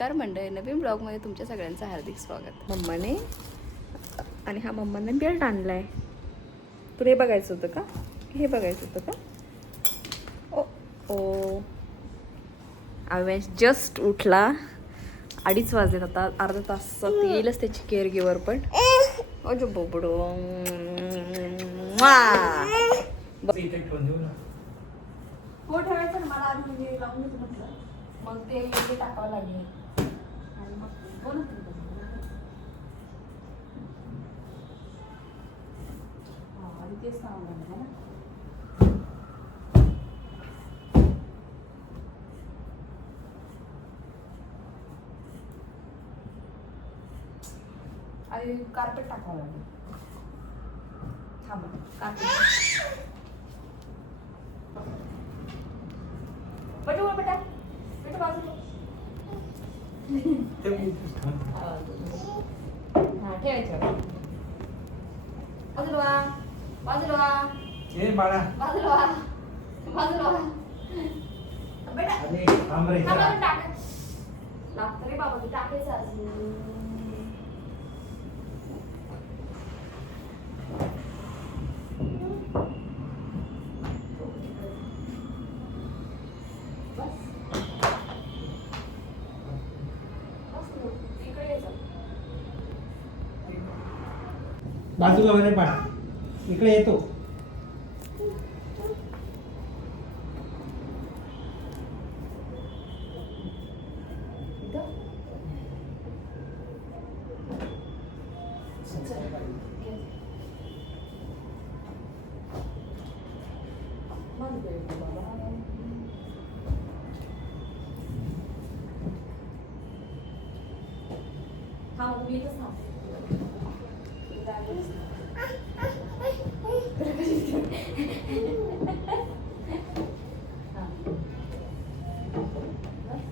नमस्कार मंडळी नवीन ब्लॉगमध्ये तुमच्या सगळ्यांचं हार्दिक स्वागत. मम्माने आणि हा मम्माने बेल्ट आणलाय. तुला हे बघायचं होतं का? हे बघायचं होतं का? ओ ओ. आवेश जस्ट उठला. अडीच वाजलेत आता अर्धा तासात येईलच त्याची केअर गिवर पण. अजो बोबडो. हो ठेवायचं? मला आधी म्हटलं. मग ते टाकावं लागेल. आणि मग बोलत होते बघ. हा, आधी तेच सांगावं लागेल ना आधी कार्पेट टाकावं लागेल थांबा कार्पेट बटू बेटा बेटा बाजूला हा ठेवायचं बाजूला वा बाजूला वा ए बाळा. बाजूला वा बाजूला वा बेटा अरे थांब रे टाक. लागतं रे बाबा तू टाकायचं अजून बस बस तू. इकडे ये चल. बाजूला वगैरे बाळा इकडे येतो इथं. चल. घे. माझं बेल्ट बाबा. थांब, मी इथंच थांब. इथं आलीस ना. तुला कशी दिसते? हा. बस.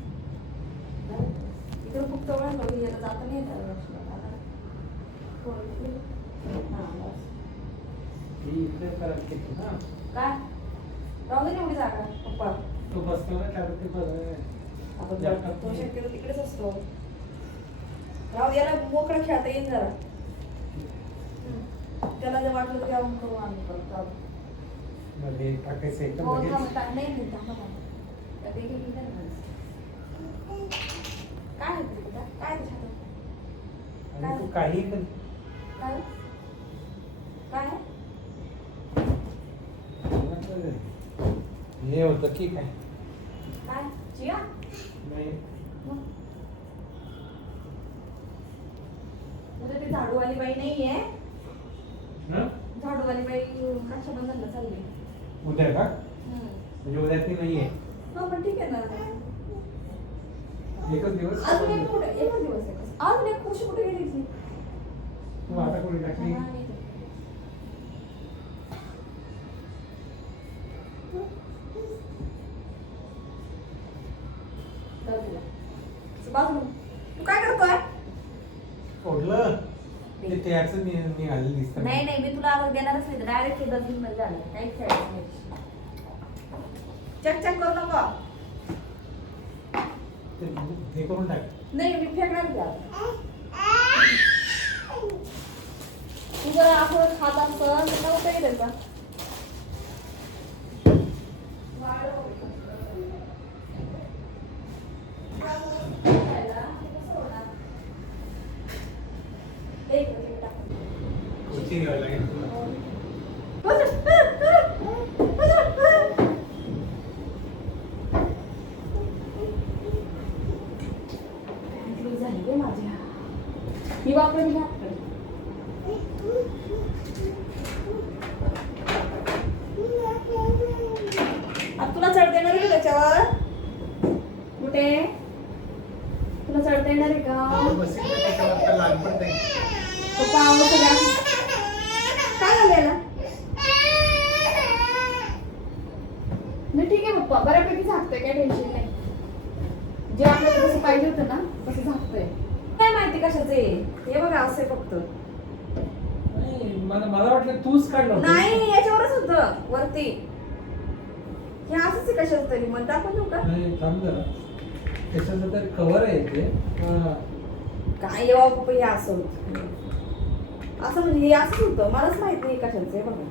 इकडं खूप जवळ आहे, मग याला जाता नाही येत आहे रस्त्याला. आता थोडं इकडे. हा, बस. ही इकडे करत घेतो ना. काय? राहू दे एवढी जागा. पप्पा. तो बसतो ना त्यावर ते बघ. आपण जागा. तो शक्यतो तिकडेच असतो. राहू याला मोकळं खेळता येईल जरा. त्याला जर वाटलं तर तेव्हा करू आम्ही हे टाकायचं एकदम हो नाही नाही नाही. काय? काय? आणि तू काही कर. काय? काय? हे होतं की काय? काय? जिया? नाही. मग. म्हणजे ती झाडूवाली बाई नाहीये? ना? झाडूवाली बाई रक्षाबंधनला चालली? उद्या का. म्हणजे उद्या ती नाहीये. हा पण ठीक आहे ना. एकच दिवस अजून एक कुठे? एकच दिवस का? अजून एक खुशी कुठे गेली ती तू आता कोणी टाकली. तू काय करतोय? ओढलं ते त्याचं नि- निघालेलं दिसतं. नाही नाही मी तुला आवाज देणारच नाही. डायरेक्ट डस्टबिनमध्ये झालं काही खेळायचं. नाही चक चक करू नको. ते हे करून टाक. नाही मी फेकणार की तू जर असं खात असत तर नव्हतं येईल का एक मिनिट टाक. कुस्ती घ्यावी लागेल तुला. झाली रे माझ्या ही वापरून घ्या आता तुला चढता येणार आहे का त्याच्यावर? कुठे? तुला चढता येणार आहे का? काय झालेला नाही ठीक आहे पप्पा. बऱ्यापैकी झाकतंय काय टेन्शन नाही. जे आपल्याला जसं पाहिजे होतं ना तसं झाकतंय काय माहिती कशाचं आहे हे बघा असं आहे फक्त नाही, मला मला वाटलं तूच काढलं होतं. नाही याच्यावरच वरती. हे असंच आहे कशाच तरी मग दाखवून देऊ का? नाही थांब जरा. तर आहे ते. हा. काय येवा पप्पा हे असं होतं. असं म्हणजे हे असंच होतं. मलाच माहीत नाही कशाचं आहे बघा.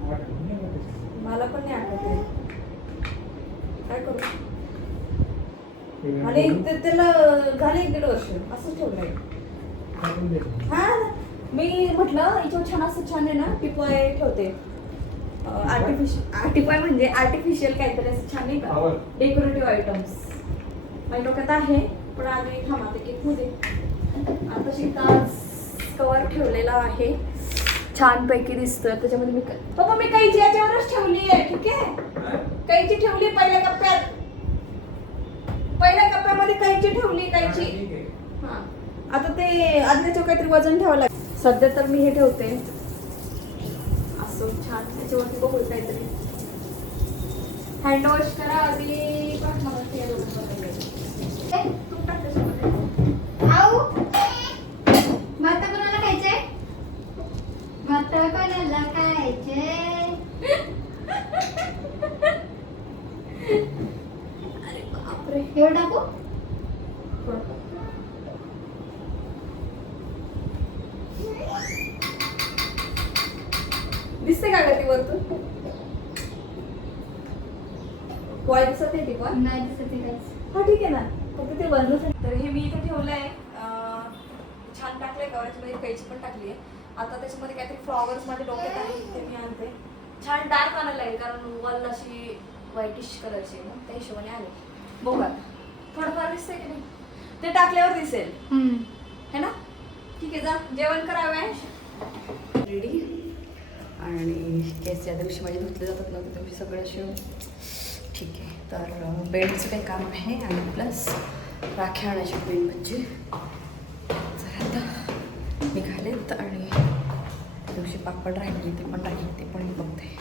नाही मला त्याची. मला पण नाही आठवत आहे. काय करू? ते आणि ते- त्याला झाले एक दीड वर्ष. असंच ठेवलंय. टाकून दे. हा. मी म्हटलं याच्यावर छान असं छान आहे ना टिपॉय ठेवते. आर्टिफिशियल आर्टिपॉय म्हणजे आर्टिफिशियल काहीतरी असं छान नाही का. डेकोरेटिव्ह आयटम्स माझ्या डोक्यात आहे पण आधी थांबा ते केक होऊ दे. आता शिकताच कवर ठेवलेला आहे. छान पैकी दिसतं त्याच्यामध्ये मी क- पप्पा मी कैची याच्यावरच ठेवली आहे ठीक आहे? कैची ठेवली पहिल्या कप्प्यात. पहिल्या कप्प्यामध्ये कैची ठेवली कैची. आहे. हा. आता ते आधी त्याच्यावर काहीतरी वजन ठेवावं लागेल. सध्या तर मी हे ठेवते. असं छान. त्याच्यावरती बघू काहीतरी. हँड वॉश करा आधी. आऊ. भाता कोणाला अरे बापरे. एवढं टाकू दिसते का ग ती वरतून पॉय दिसत नाही ती पण नाही दिसत आहे काहीच. हा ठीक आहे ना फक्त ते बंद तर हे मी इथे ठेवलंय अं, छान टाकलंय कवराच्यामध्ये कैची पण टाकली आहे आता त्याच्यामध्ये काहीतरी फ्लॉवर्स माझ्या डोक्यात आहे ते मी आणते छान लागेल कारण वॉल अशी व्हाईटिश कलरची आहे ना त्या हिशोबाने आले. बघू थोडंफार दिसतंय की नाही? ते टाकल्यावर दिसेल. है ना? ठीक आहे जा. जेवण करावे रेडी आणि केस ज्या दिवशी माझे धुतले जातात ना त्या दिवशी सगळं शिव ठीक आहे. तर बेडचं काही काम आहे आणि प्लस राख्या आणायची मेन म्हणजे. निघालेत आणि दिवशी पापड राहिलेले ते पण राहिले ते पण बघते.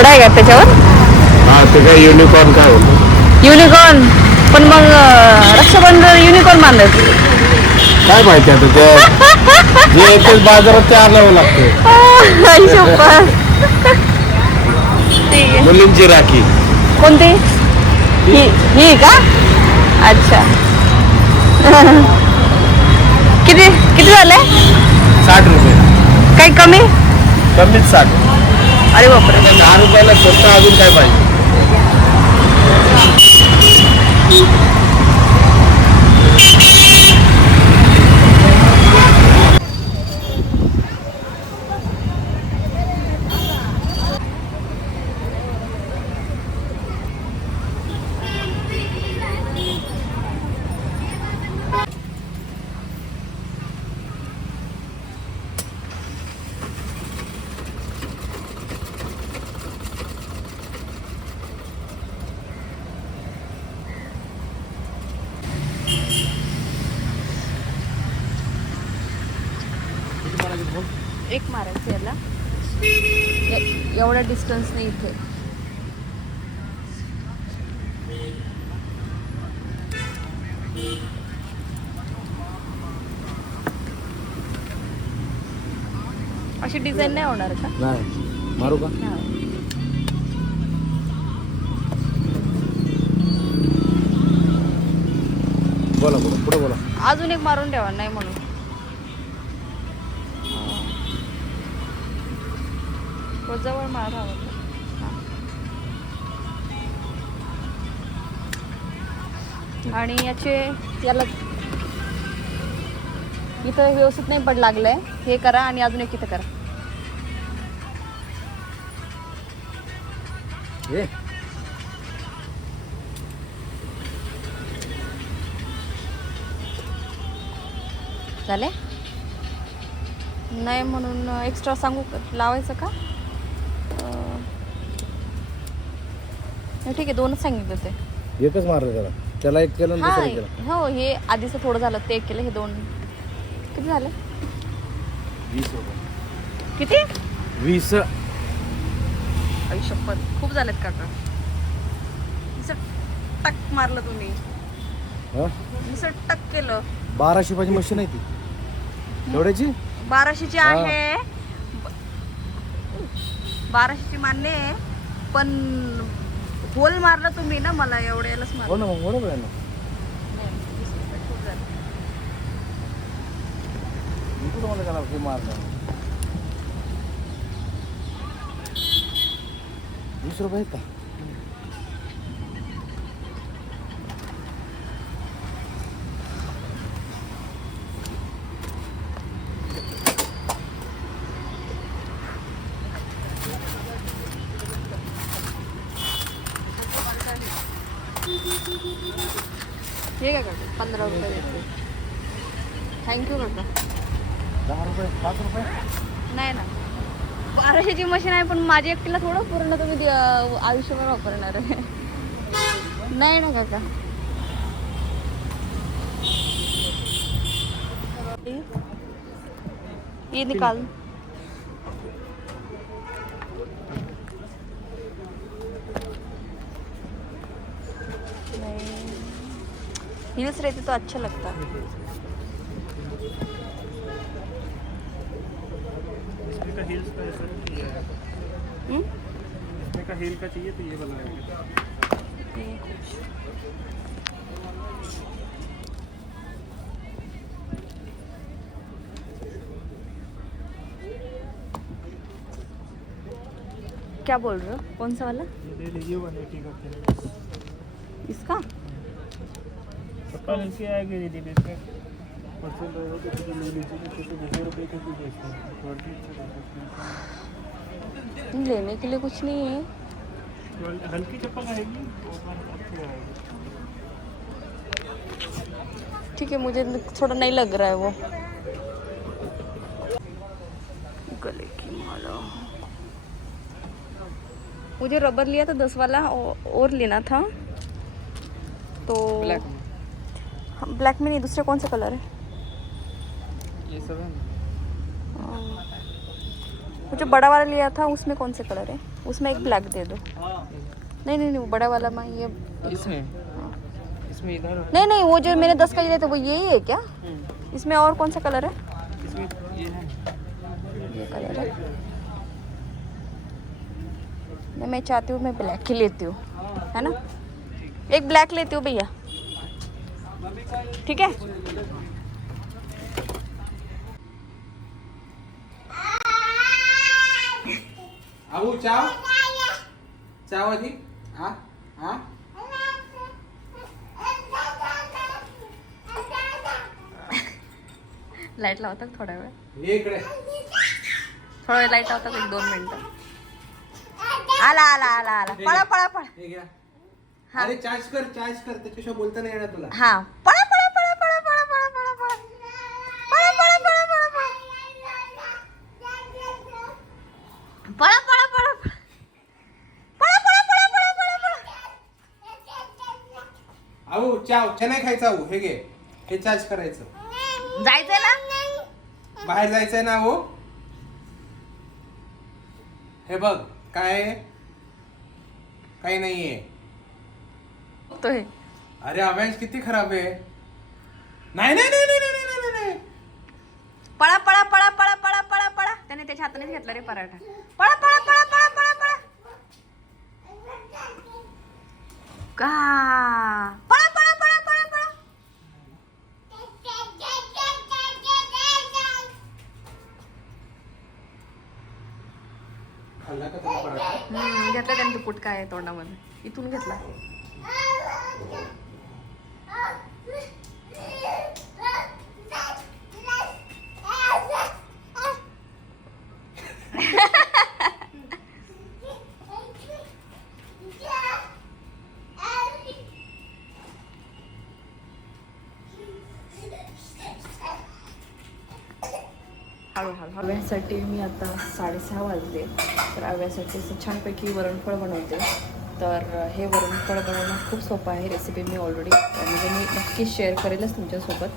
घोडा आहे का त्याच्यावर? हा ते काय युनिकॉर्न काय होतं? युनिकॉर्न पण मग अं, रक्षाबंधन युनिकॉर्न मानत काय माहिती आता ते जे बाजारात ते आणावं लागतं. आई शपथ. ठीक आहे. मुलींची राखी. कोणती? ही ही का? अच्छा. किती किती झाले? साठ रुपये. काही कमी? कमीच साठ. अरे बापरे. दहा रुपयाला स्वस्त अजून काय पाहिजे एक मारायचं याला एवढा डिस्टन्स नाही इथे. अशी डिझाईन नाही होणार का? नाही. मारू का? बोला बोला पुढे बोला. अजून एक मारून ठेवा नाही म्हणून. हो, जवळ मारा आणि याचे याला इथं व्यवस्थित नाही पड लागलंय. हे करा आणि अजून एक इथं करा. झाले? नाही म्हणून एक्स्ट्रा सांगू लावायचं का अं, नाही, ठीक आहे दोनच सांगितलं ते एकच मारलं त्याला. त्याला एक केलं आणि हा दुसरं एक केलं. हो हे आधीचं थोडं झालं ते एक केलं हे दोन. किती झाले? वीस रुपये. किती? वीस. शपथ खूप झालेत काका. नुसतं टक मारलं तुम्ही. हा? नुसतं टक केलं. बाराशे पाहिजे मशीन आहे ती. एवढ्याची? बाराशेची हा. आहे. बाराशेची मान्य आहे पण होल मारलं तुम्ही ना मला एवढ्यालाच हो मारलं ना मग बरोबर आहे ना. मी कुठं मला त्याला हे मारलं? वीस रुपये आहेत का हे काय काका पंधरा रुपये देते थँक्यू काका दहा रुपये पाच रुपये नाही ना पैशाची मशीन आहे पण माझी एकटीला थोडं पूर्ण तुम्ही आयुष्यभर वापरणार आहे. नाही ना काका. ये निकाल. हिल्स रहते तो अच्छा लगता. का है का हील का चाहिए तो ये ये क्या बोल रहे हो? कौन सा वाला? ये ले लीजिए का इसका? चप्पल इसकी आएगी दीदी परसेंट रहेगा तो ले लीजिए तो रुपये का भी बेचते हैं। लेने के लिए कुछ नहीं है। हल्की चप्पल ठीक है मुझे थोड़ा नहीं लग रहा है वो। गले की माला। मुझे रबर लिया था दस वाला और लेना था। तो ब्लैक हाँ, ब्लैक में नहीं दूसरे कौन सा कलर है? ये सब है। मुझे बड़ा वाला लिया था उसमें कौन से कलर है? उसमें एक ब्लैक दे दो। नहीं नहीं नहीं वो बड़ा वाला मैं ये इसमें? हाँ। इसमें इधर नहीं नहीं वो जो मैंने दस का दिया था वो यही है क्या? हम्म, इसमें और कौन सा कलर है? ये है। ये कलर है। नहीं मैं चाहती हूँ मैं ब्लैक ही लेती हूँ है ना? एक ब्लैक लेती हूँ भैया। ठीक है? अबू चाव. चाव आधी. हा हा लाइट लावतात थोडा वेळ. इकडे. थोडा वेळ लाइट लावतात एक दोन मिनिटं. आला आला आला आला. पळा पळा पळा. अरे चार्ज कर चार्ज कर. त्याच्याशिवाय बोलता नाही येणार तुला. हा. चहा उच्च नाही खायचा हो हे घे. हे चार्ज करायचं. जायचंय ना? बाहेर जायचंय ना हो. हे बघ काय काही नाहीये. अरे अभ्यास किती खराब आहे. नाही नाही नाही नाही, नाही. पळा पळा पळा पळा पळा पळा पळा. त्याने त्याच्या हातानेच घेतला रे पराठा. पळा पळा पळा पळा पळा पळा. का? घेतला त्याने दुपट पुटका तोंडामध्ये? इथून घेतला. मी आता साडेसहा वाजले तर आव्यासाठी असं छानपैकी वरणफळ बनवते. तर हे वरणफळ बनवणं खूप सोपं आहे रेसिपी मी ऑलरेडी म्हणजे मी नक्कीच शेअर करेलच तुमच्यासोबत.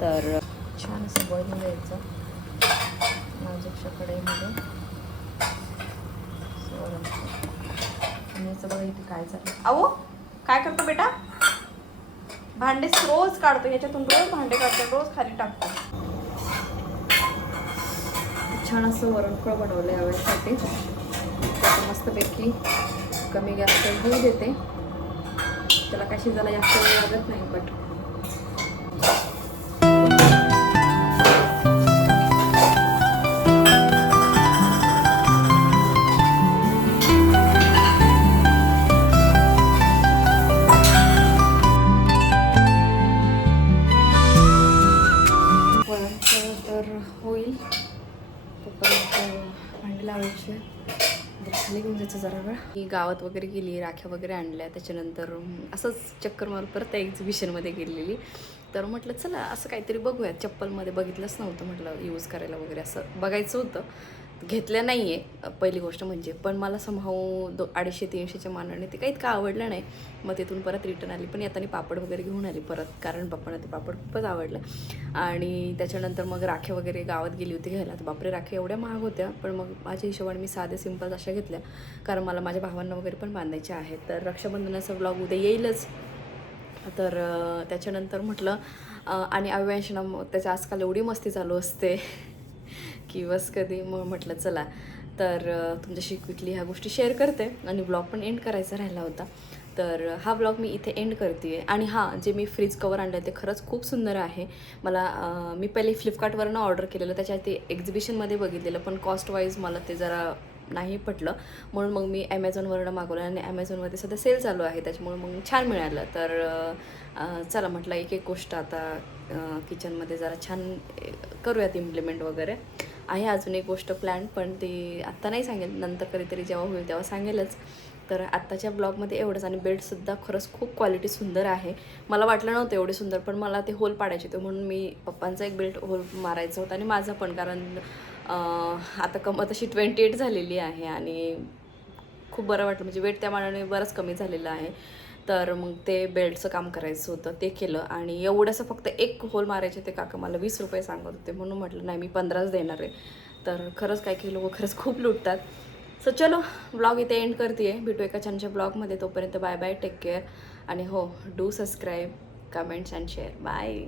तर छान असं बॉईल द्यायचं नाजूकच्या कढईमध्ये आणि याचं बघा इथे काय चाललं अहो काय करतो बेटा? भांडे रोज काढतो याच्यातून रोज भांडे काढतो रोज खाली टाकतो. छान असं वरणफळ बनवलं आहे आवडीसाठी त्याचं मस्तपैकी कमी गॅसवर होऊ देते. त्याला काय शिजायला जास्त वेळ लागत नाही बट तोपर्यंत भांडी लावायची खाली घेऊन जायचं जरा वेळ. मी गावात वगैरे गेली राख्या वगैरे आणल्या त्याच्यानंतर असंच चक्कर मारून परत त्या एक्झिबिशनमध्ये गेलेली. तर म्हटलं चला असं काहीतरी बघूया चप्पलमध्ये बघितलंच नव्हतं म्हटलं यूज करायला वगैरे असं बघायचं होतं. घेतल्या नाही आहे पहिली गोष्ट म्हणजे. पण मला समहाऊ दो अडीचशे तीनशेच्या मानाने ते काही इतकं आवडलं नाही. मग तिथून परत रिटर्न आली. पण येताना पापड वगैरे घेऊन आली परत. कारण पप्पांना ते पापड खूपच आवडलं. आणि त्याच्यानंतर मग राखे वगैरे गावात गेली होती घ्यायला तर बापरे राखे एवढ्या महाग होत्या. पण मग माझ्या हिशोबाने मी साधे सिंपल अशा घेतल्या. कारण मला माझ्या भावांना वगैरे पण बांधायच्या आहेत. तर रक्षाबंधनाचा ब्लॉग उद्या येईलच. तर त्याच्यानंतर म्हटलं आणि अव्यांशना त्याच्या आजकाल एवढी मस्ती चालू असते. की बस कधी मग म्हटलं चला. तर तुमच्याशी क्विकली ह्या गोष्टी शेअर करते. आणि ब्लॉग पण एंड करायचा राहिला होता. तर हा ब्लॉग मी इथे एंड करते आहे आणि हां जे मी फ्रीज कवर आणलं ते खरंच खूप सुंदर आहे. मला मी पहिले फ्लिपकार्टवरनं ऑर्डर केलेलं. त्याच्या ते एक्झिबिशनमध्ये बघितलेलं. पण कॉस्ट वाईज मला ते जरा नाही पटलं. म्हणून मग मी ॲमेझॉनवरनं मागवलं आणि ॲमेझॉनमध्ये सध्या सेल चालू आहे. त्याच्यामुळे मग छान मिळालं. तर चला म्हटलं एक एक गोष्ट आता किचनमध्ये जरा छान करूयात इम्प्लिमेंट वगैरे. आहे अजून एक गोष्ट प्लॅन पण ती आत्ता नाही सांगेल. नंतर कधीतरी जेव्हा होईल तेव्हा सांगेलच. तर आत्ताच्या ब्लॉगमध्ये एवढंच आणि बेल्टसुद्धा खरंच खूप क्वालिटी सुंदर आहे. मला वाटलं नव्हतं एवढे सुंदर पण मला ते होल पाडायचे होते. म्हणून मी पप्पांचा एक बेल्ट होल मारायचा होता आणि माझा पण. कारण आता कमत अशी ट्वेंटी एट झालेली आहे आणि खूप बरं वाटलं. म्हणजे वेट त्या मानाने बरंच कमी झालेलं आहे. तर मग ते बेल्टचं काम करायचं होतं ते केलं. आणि एवढंसं फक्त एक होल मारायचे ते काका मला वीस रुपये सांगत होते. म्हणून म्हटलं नाही मी पंधराच देणार आहे. तर खरंच काय काही लोक खरंच खूप लुटतात. सो चलो ब्लॉग इथे एंड करते भेटू एका छानच्या ब्लॉगमध्ये तोपर्यंत बाय बाय टेक केअर आणि हो do subscribe comments and share bye